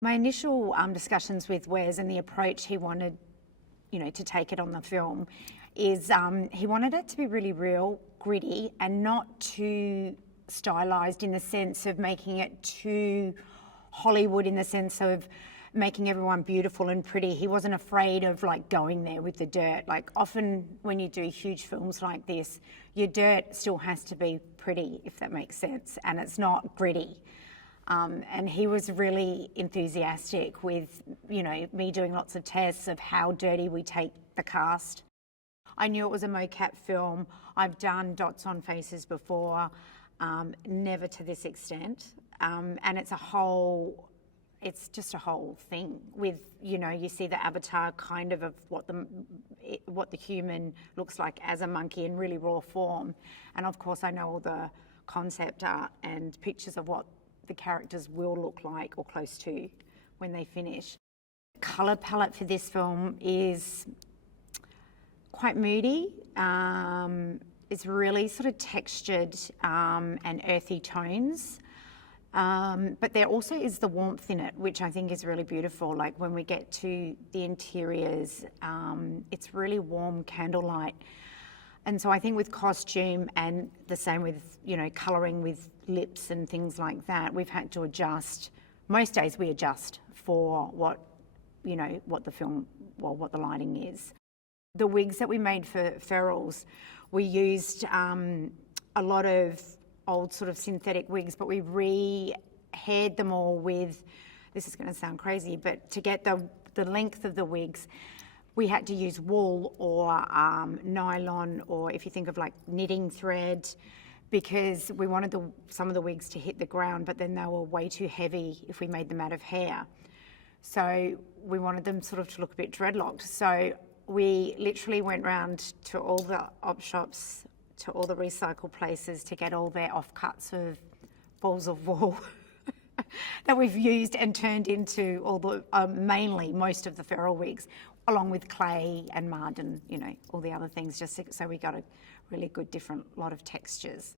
My initial discussions with Wes and the approach he wanted, to take it on the film is he wanted it to be really real, gritty, and not too stylized in the sense of making it too Hollywood in the sense of making everyone beautiful and pretty. He wasn't afraid of going there with the dirt. Like often when you do huge films like this, your dirt still has to be pretty, if that makes sense, and it's not gritty. And he was really enthusiastic with, me doing lots of tests of how dirty we take the cast. I knew it was a mocap film. I've done dots on faces before, never to this extent. And it's just a whole thing with, you see the avatar kind of what the human looks like as a monkey in really raw form. And of course I know all the concept art and pictures of what the characters will look like or close to when they finish. The colour palette for this film is quite moody. It's really sort of textured and earthy tones. But there also is the warmth in it, which I think is really beautiful. Like when we get to the interiors, it's really warm candlelight. And so I think with costume and the same with, colouring with lips and things like that, we've had to adjust. Most days we adjust for what the film, what the lighting is. The wigs that we made for Ferals, we used a lot of old sort of synthetic wigs, but we re-haired them all with, this is going to sound crazy, but to get the length of the wigs, we had to use wool or nylon, or if you think of knitting thread, because we wanted some of the wigs to hit the ground, but then they were way too heavy if we made them out of hair. So we wanted them sort of to look a bit dreadlocked. So we literally went round to all the op shops, to all the recycle places to get all their offcuts of balls of wool that we've used and turned into all the, mainly most of the feral wigs, along with clay and mud and, all the other things, just so we got a really good different lot of textures.